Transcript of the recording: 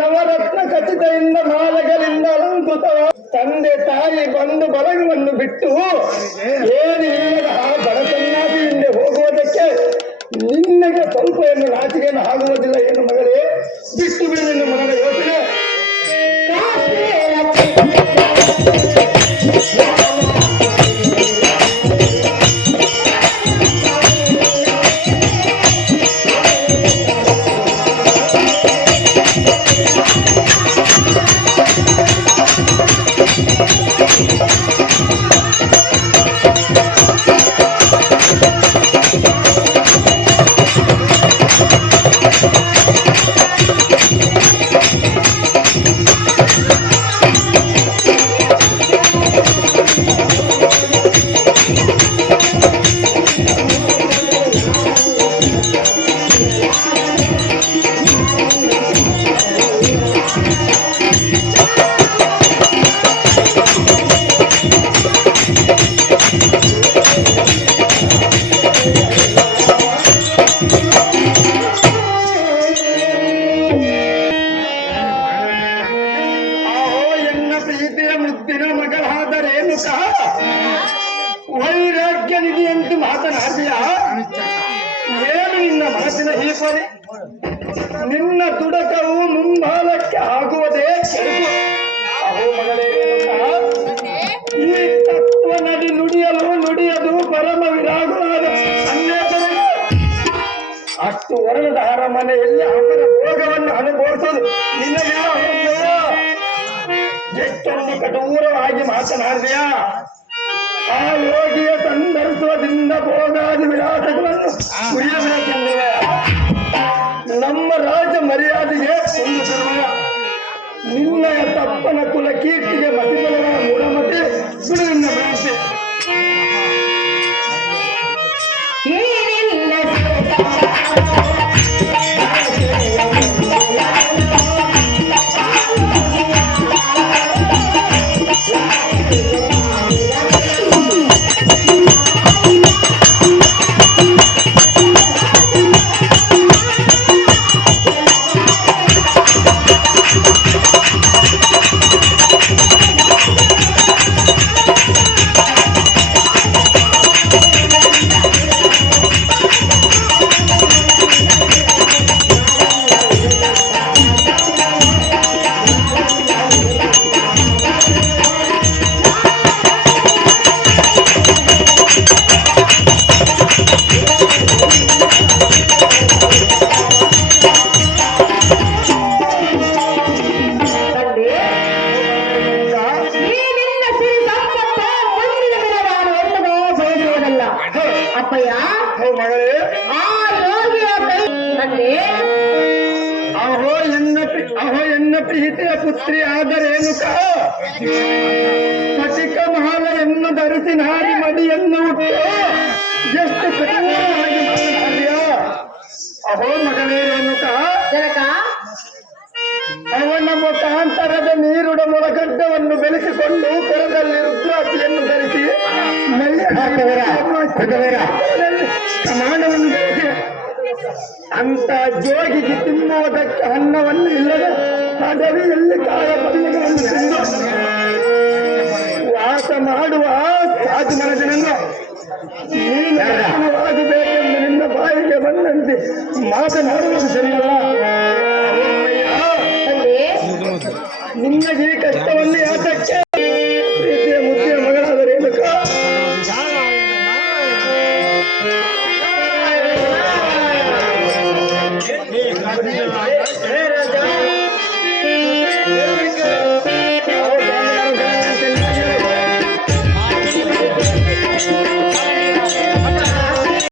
ನವರತ್ನ ಖಚಿತೆಯಿಂದ ಮಾಲೆಗಳಿಂದ ಅಲಂಕೃತವ ತಂದೆ ತಾಯಿ ಬಂದು ಬಳಗವನ್ನು ಬಿಟ್ಟು ಏನು ಇಲ್ಲದ ಆ ಬಡತನ್ನಾಗಿ ಹಿಂದೆ ಹೋಗುವುದಕ್ಕೆ ನಿನ್ನಗೆ ಸ್ವಲ್ಪ ಏನು ನಾಚಿಕೆಯನ್ನು ಆಗುವುದಿಲ್ಲ. ಏನು ಮಗಳೇ, ಬಿಟ್ಟು ಬಿಡು ನಿನ್ನ ಮಗಳ ಯೋಚನೆ. ಮುದ್ದಿನ ಮಗಳಾದರೇನು ವೈರಾಗ್ಯ ನಿಧಿಯಂತೆ ಮಾತನಾಡಿಯ ಏನು ನಿನ್ನ ಮಾತಿನ ಹೀಪರಿ? ನಿನ್ನ ತುಡಕವು ಮುಂಬಾಲಕ್ಕೆ ಆಗುವುದೇ ಅಹೋ ಮಗಳೇ, ಈ ತತ್ವ ನಡಿ ನುಡಿಯದು ಪರಮ ವಿರಾಗವಾದ ಅನ್ಯತನಿಗೆ ಅಷ್ಟು ವರ್ಣದ ಅರಮನೆಯಲ್ಲಿ ಅವರ ಭೋಗವನ್ನು ಅನುಭವಿಸೋದು ನಿನಗೆ ಎಷ್ಟೊಂದು ಕಠೋರವಾಗಿ ಮಾತನಾಡಿದೆಯಾ? ಆ ಯೋಗಿಯ ಸಂದರ್ಭದಿಂದ ಭೋಗಾದಿ ವಿಲಾಸಗಳನ್ನು ಉಳಿಯಬೇಕೆಂದರೆ ನಮ್ಮ ರಾಜ ಮರ್ಯಾದೆಗೆ ಒಂದು ಸರ್ವಯ ನಿನ್ನಯ ತಪ್ಪನ ಕುಲ ಕೀರ್ತಿಗೆ ಮತಿಬಲನ ಗುಣಮತಿ ಗುಣವಿನ ಬೆಳೆಸಿ ಅಹೋ ಎನ್ನ ಪ್ರೀತಿಯ ಪುತ್ರಿ ಆದರೇನು ಪಟಿಕ ಮಹಾಲ ಎನ್ನು ಧರಿಸಿ ನಾಡಿ ಮಡಿಯನ್ನು ಎಷ್ಟು ಕಠೋರವಾಗಿ ಮಾತನಾಡಿಯ? ಅಹೋ ಮಗಳೇನು ಅವನ ಮುಖಾಂತರದ ನೀರುಡ ಮೊಳಗಡ್ಡವನ್ನು ಬೆಳೆಸಿಕೊಂಡು ಕರದಲ್ಲಿ ರುದ್ರಾಕ್ಷಿಯನ್ನು ಧರಿಸಿ ಕಮಾಣವನ್ನು ಧರಿಸಿ ಅಂತ ಜೋಗಿಗೆ ತಿನ್ನುವುದಕ್ಕೆ ಅನ್ನವನ್ನು ಇಲ್ಲದೆ ಅಡವಿಯಲ್ಲಿ ಕಾಯ ಪಲ್ಯಗಳನ್ನು ತಿಂದು ವಾಸ ಮಾಡುವ ಸಾಧು ಮನಸ್ಸಿನನ್ನು ನೀನಾಗಬೇಕೆಂದು ನಿನ್ನ ಬಾಯಿಗೆ ಬಂದಂತೆ ಮಾತನಾಡುವುದು ಸರಿಯಲ್ಲ. ನಿನ್ನಗೆ ಈ ಕಷ್ಟವನ್ನು ಯಾತಕ್ಕೆ?